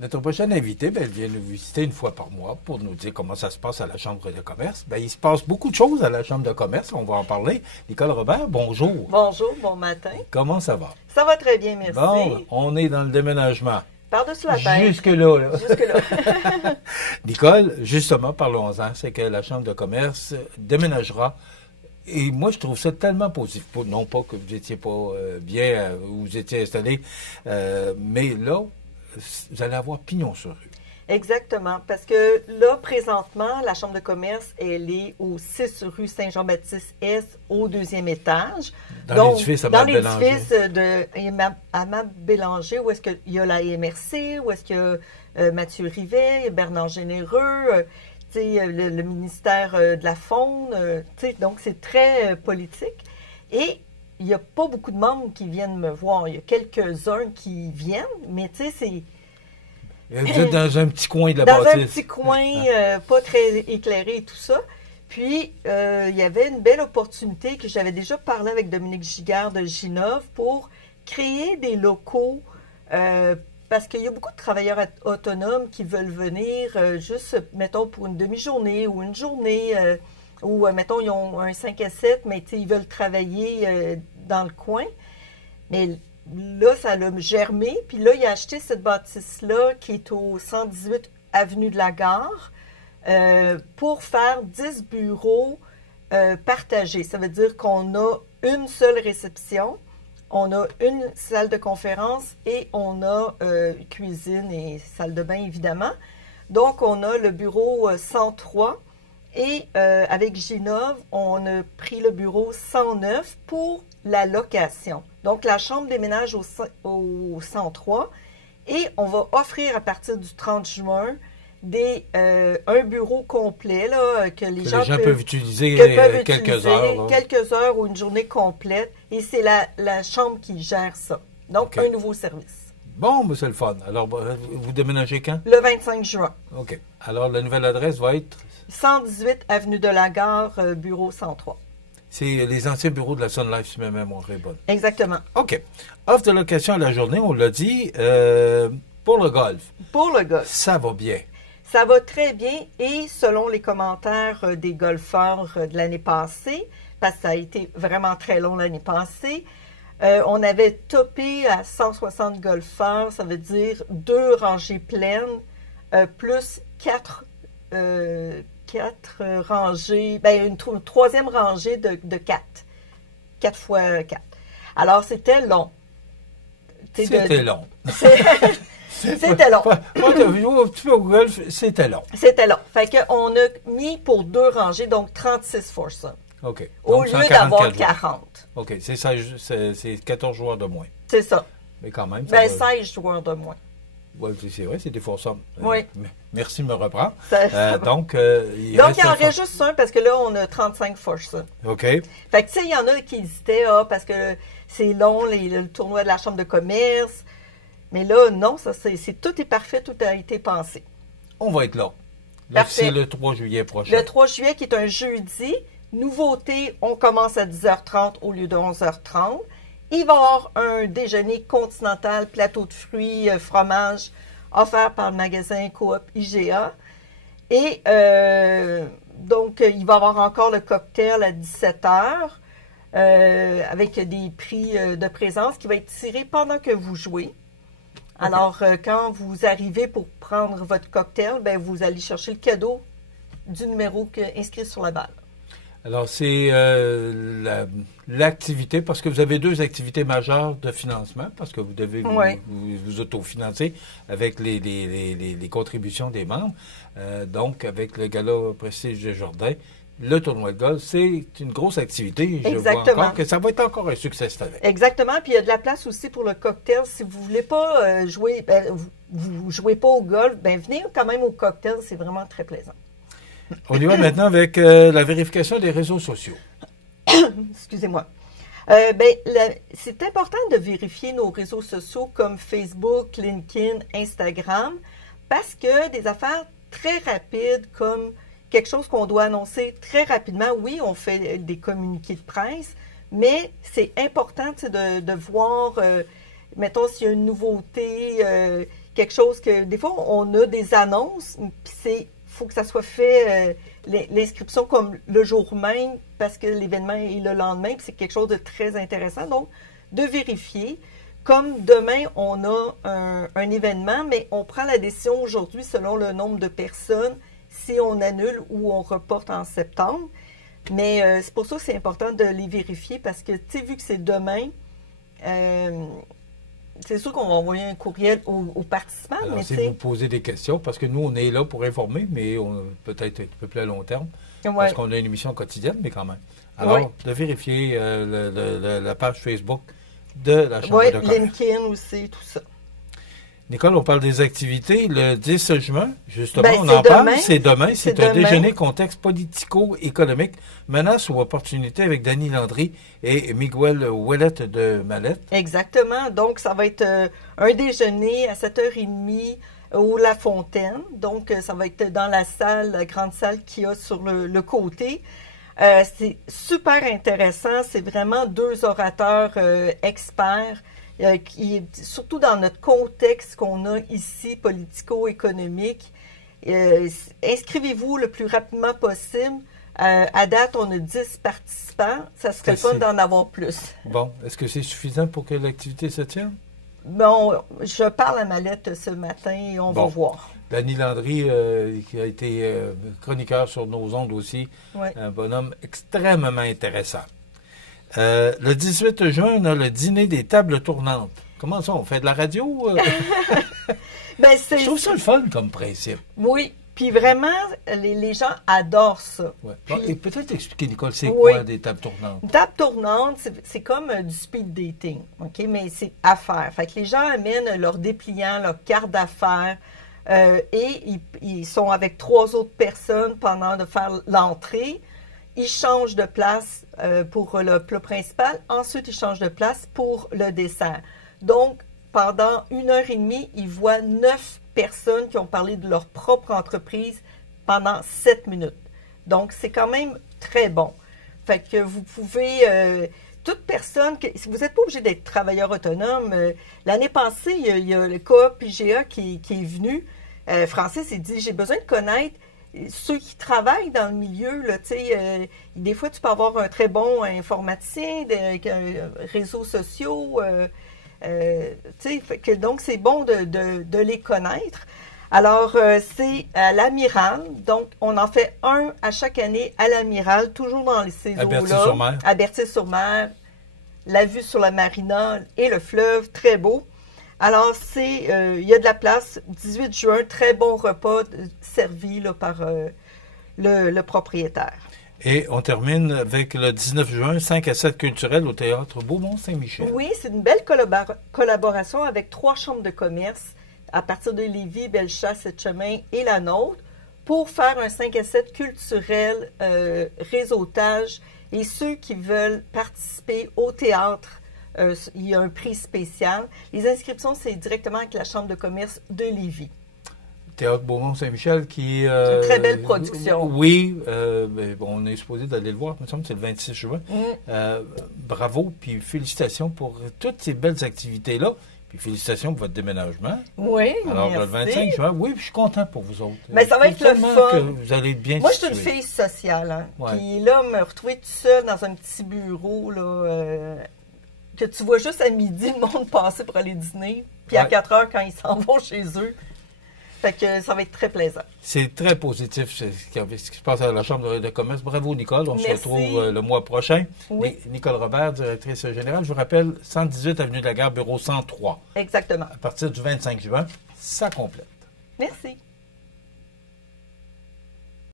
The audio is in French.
Notre prochaine invitée, elle vient nous visiter une fois par mois pour nous dire comment ça se passe à la Chambre de commerce. Il se passe beaucoup de choses à la Chambre de commerce, on va en parler. Nicole Robert, bonjour. Bonjour, bon matin. Comment ça va? Ça va très bien, merci. Bon, on est dans le déménagement. Par-dessus la tête. Jusque-là. Là. Jusque-là. Nicole, justement, parlons-en, c'est que la Chambre de commerce déménagera. Et moi, je trouve ça tellement positif. Non pas que vous n'étiez pas bien où vous étiez installé, mais là, vous allez avoir pignon sur rue. Exactement, parce que là, présentement, la Chambre de commerce, elle est au 6 rue Saint-Jean-Baptiste-Est, au 2e étage. Dans l'édifice Amab Bélanger. Dans l'édifice de Amab Bélanger, où est-ce qu'il y a la MRC, où est-ce qu'il y a Mathieu Rivet, Bernard Généreux, le ministère de la Faune. Donc, c'est très politique. Et il n'y a pas beaucoup de monde qui viennent me voir. Il y a quelques-uns qui viennent, mais tu sais, c'est... Vous êtes dans un petit coin de la bâtisse. Dans un petit coin, pas très éclairé et tout ça. Puis, il y avait une belle opportunité que j'avais déjà parlé avec Dominique Giguère de Ginov pour créer des locaux, parce qu'il y a beaucoup de travailleurs autonomes qui veulent venir juste, mettons, pour une demi-journée ou une journée, ou, mettons, ils ont un 5 à 7, mais ils veulent travailler dans le coin. Mais là, ça l'a germé. Puis là, il a acheté cette bâtisse-là qui est au 118 Avenue de la Gare pour faire 10 bureaux partagés. Ça veut dire qu'on a une seule réception, on a une salle de conférence et on a cuisine et salle de bain, évidemment. Donc, on a le bureau 103 et avec Ginov, on a pris le bureau 109 pour la location. Donc, la Chambre déménage au 103 et on va offrir à partir du 30 juin un bureau complet là, que les gens peuvent utiliser quelques heures. Quelques heures ou une journée complète. Et c'est la Chambre qui gère ça. Donc, un nouveau service. Bon, mais c'est le fun. Alors, vous déménagez quand? Le 25 juin. OK. Alors, la nouvelle adresse va être? 118 Avenue de la Gare, bureau 103. C'est les anciens bureaux de la Sun Life, si ma mémoire est bonne. Exactement. OK. Offre de location à la journée, on l'a dit, pour le golf. Pour le golf. Ça va bien. Ça va très bien et selon les commentaires des golfeurs de l'année passée, parce que ça a été vraiment très long l'année passée, on avait topé à 160 golfeurs, ça veut dire 2 rangées pleines, plus 4 rangées, une troisième rangée de 4. 4 fois 4. Alors, c'était long. C'était long. C'était long. Moi, tu as vu un petit peu au golf, c'était long. C'était long. Fait qu'on a mis pour 2 rangées, donc 36 foursomes. OK. Au lieu d'avoir 40. OK. C'est 14 joueurs de moins. C'est ça. Mais quand même. 16 joueurs de moins. Oui, c'est vrai, c'est des foursomes. Oui. Merci de me reprendre. Donc, il en reste juste un parce que là, on a 35 foursomes. OK. Fait que, tu sais, il y en a qui hésitaient, parce que c'est long, le tournoi de la Chambre de commerce. Mais là, non, tout est parfait, tout a été pensé. On va être là. C'est le 3 juillet prochain. Le 3 juillet, qui est un jeudi. Nouveauté, on commence à 10h30 au lieu de 11h30. Il va y avoir un déjeuner continental, plateau de fruits, fromage, offert par le magasin Coop IGA. Et donc, il va y avoir encore le cocktail à 17h avec des prix de présence qui va être tiré pendant que vous jouez. Alors, quand vous arrivez pour prendre votre cocktail, vous allez chercher le cadeau du numéro inscrit sur la balle. Alors, c'est l'activité, parce que vous avez 2 activités majeures de financement, parce que vous devez vous autofinancer avec les contributions des membres. Donc, avec le gala Prestige de Jourdain, le tournoi de golf, c'est une grosse activité. Exactement. Je vois encore que ça va être encore un succès cette année. Exactement. Puis, il y a de la place aussi pour le cocktail. Si vous ne voulez pas jouer, vous ne jouez pas au golf, venez quand même au cocktail. C'est vraiment très plaisant. On y va maintenant avec la vérification des réseaux sociaux. Excusez-moi. C'est important de vérifier nos réseaux sociaux comme Facebook, LinkedIn, Instagram, parce que des affaires très rapides comme quelque chose qu'on doit annoncer très rapidement, oui, on fait des communiqués de presse, mais c'est important de voir, mettons, s'il y a une nouveauté quelque chose que, des fois, on a des annonces, puis faut que ça soit fait, l'inscription comme le jour même, parce que l'événement est le lendemain, puis c'est quelque chose de très intéressant. Donc, de vérifier. Comme demain, on a un événement, mais on prend la décision aujourd'hui selon le nombre de personnes, si on annule ou on reporte en septembre. Mais c'est pour ça que c'est important de les vérifier, parce que, tu sais, vu que c'est demain, c'est sûr qu'on va envoyer un courriel aux participants. Alors, mais si vous posez des questions, parce que nous, on est là pour informer, mais peut-être un peu plus à long terme, parce qu'on a une émission quotidienne, mais quand même. Alors, de vérifier la page Facebook de la Chambre de commerce. Oui, LinkedIn aussi, tout ça. Nicole, on parle des activités. Le 10 juin, justement, on en parle. C'est demain. C'est un demain. déjeuner contexte politico-économique, menace ou opportunité avec Dany Landry et Miguel Ouellet de Mallette. Exactement. Donc, ça va être un déjeuner à 7h30 au La Fontaine. Donc, ça va être dans la grande salle qu'il y a sur le côté. C'est super intéressant. C'est vraiment deux orateurs experts. Surtout dans notre contexte qu'on a ici, politico-économique. Inscrivez-vous le plus rapidement possible. À date, on a 10 participants. Ça serait fun d'en avoir plus. Bon, est-ce que c'est suffisant pour que l'activité se tienne? Bon, je parle à Mallette ce matin et on va voir. Dany Landry, qui a été chroniqueur sur nos ondes aussi, un bonhomme extrêmement intéressant. Le 18 juin, on a le dîner des tables tournantes. Comment ça, on fait de la radio? Je trouve ça le fun comme principe. Oui, puis vraiment, les gens adorent ça. Ouais. Puis, et peut-être expliquer, Nicole, c'est quoi des tables tournantes? Une table tournante, c'est comme du speed dating, OK? Mais c'est affaires. Fait que les gens amènent leur dépliant, leur carte d'affaires, et ils sont avec 3 autres personnes pendant de faire l'entrée. Ils changent de place pour le plat principal. Ensuite, ils changent de place pour le dessert. Donc, pendant 1h30, ils voient 9 personnes qui ont parlé de leur propre entreprise pendant 7 minutes. Donc, c'est quand même très bon. Fait que vous pouvez... toute personne... Vous n'êtes pas obligé d'être travailleur autonome. L'année passée, il y a le coop IGA qui est venu. Francis s'est dit, j'ai besoin de connaître ceux qui travaillent dans le milieu. Là, des fois, tu peux avoir un très bon informaticien, réseaux sociaux. Donc, c'est bon de les connaître. Alors, c'est à l'Amiral. Donc, on en fait un à chaque année à l'Amiral, toujours dans ces eaux-là. À Berthier-sur-Mer. À Berthier-sur-Mer. La vue sur la marina et le fleuve, très beau. Alors, il y a de la place. 18 juin, très bon repas servi là, par le propriétaire. Et on termine avec le 19 juin, 5 à 7 culturels au Théâtre Beaumont-Saint-Michel. Oui, c'est une belle collaboration avec 3 chambres de commerce à partir de Lévis, Bellechasse, Sept-Chemins et la nôtre pour faire un 5 à 7 culturel réseautage. Et ceux qui veulent participer au théâtre, il y a un prix spécial. Les inscriptions, c'est directement avec la Chambre de commerce de Lévis. Théâtre Beaumont-Saint-Michel qui... une très belle production. Oui, on est supposé d'aller le voir, il me semble que c'est le 26 juin. Bravo, puis félicitations pour toutes ces belles activités-là. Puis félicitations pour votre déménagement. Oui, alors, merci. Le 25 juin, oui, puis je suis content pour vous autres. Mais ça va être le fun. Que vous allez être bien Moi, je suis situés. une fille sociale. Hein. Ouais. Puis là, me retrouver toute seule dans un petit bureau, là, que tu vois juste à midi le monde passer pour aller dîner, puis à 4 heures quand ils s'en vont chez eux. Fait que ça va être très plaisant. C'est très positif ce qui se passe à la Chambre de commerce. Bravo, Nicole. On se retrouve le mois prochain. Oui. Nicole Robert, directrice générale. Je vous rappelle, 118 Avenue de la Gare, bureau 103. Exactement. À partir du 25 juin, ça complète.